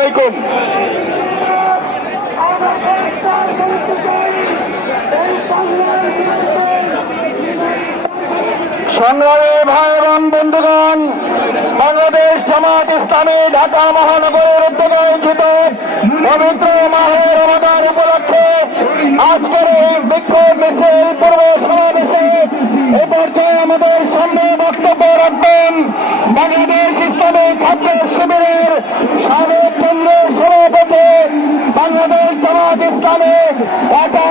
আলাইকুম। সংগ্রামী ভাই এবং বন্ধুগণ, বাংলাদেশ জামাত ইসলামী ঢাকা মহানগরের উদ্যোগে আয়োজিত পবিত্র মাহে রমাদান উপলক্ষে আজকের এই বিক্ষোভ মিছিল পূর্ব সমাবেশে এ পর্যায়ে আমাদের সামনে বক্তব্য রাখবেন বাংলাদেশ ইসলামী ছাত্র শিবিরের সাবেক কেন্দ্রীয় সভাপতি, বাংলাদেশ জামাত ইসলামী ঢাকা